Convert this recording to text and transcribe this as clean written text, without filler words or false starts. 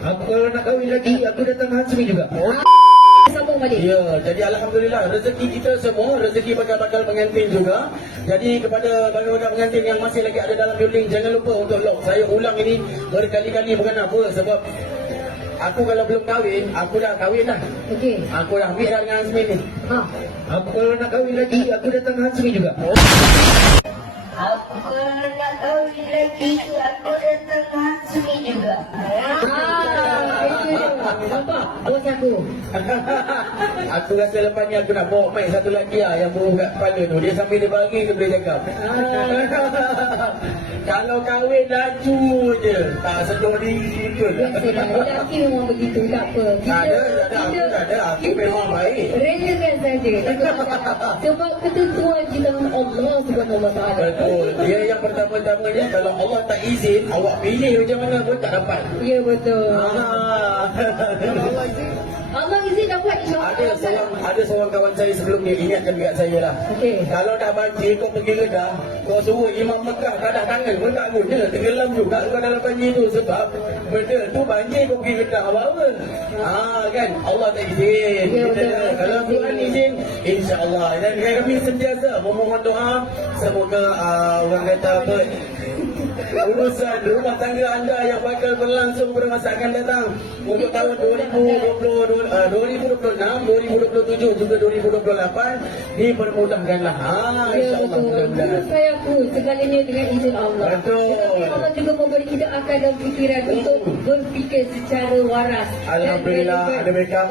Aku kalau nak kahwin lagi, aku datang Hansmi juga. Sambung balik. Ya, jadi Alhamdulillah rezeki kita semua, rezeki bakal-bakal pengantin juga. Jadi kepada bakal-bakal pengantin yang masih lagi ada dalam building, jangan lupa untuk lock. Saya ulang ini berkali-kali bukan apa, sebab aku kalau belum kahwin, aku dah kahwin dah. Okey. Aku dah ambil dah dengan Hansmi ni. Ha. Aku kalau nak kahwin lagi, aku datang Hansmi juga. Aku kalau nak kahwin lagi, aku datang Hansmi juga. Itu dia. Nampak? Bos aku. Aku rasa lepas ni aku nak bawa mic satu lagi lah yang burung kat kepala tu. Dia sambil dia bagi dia boleh cakap. Kalau kahwin laju je, tak sedar diri betul. Biasalah, lelaki memang begitu, tak apa. Tak ada, aku tak ada. Aku memang baik. Relakan saja. Sebab ketentuan kita dengan Allah Subhanahu Wa Taala. Betul. Dia yang pertama-tamanya kalau Allah tak izin, awak pilih macam mana pun tak dapat. Ya, betul. Ah. Allah izin dapat, insya-Allah. Ada seorang kawan saya sebelum ni ingatkan dekat saya lah. Okey. Kalau dah banjir kau pergi Kedah, kau suruh Imam Mekah kadah tangan pun tak guna, tenggelam juga kau dalam banjir tu, sebab benda tu banjir kau pergi Kedah apa-apa. Kan Allah tak izin. Ya, Kita betul. dah- kalau Tuhan izin, insya-Allah. Dan kami sentiasa memohon doa semoga orang kata apa, urusan rumah tangga anda yang bakal berlangsung pada masa akan datang untuk tahun 2026, 2027 juga 2028 dipermudahkanlah. Ya, InsyaAllah betul. mudah-mudahan. Saya aku segalanya dengan izin Allah. Betul. Allah juga memberi kita akal dan fikiran untuk berfikir secara waras. Dan Alhamdulillah relevan. ada backup.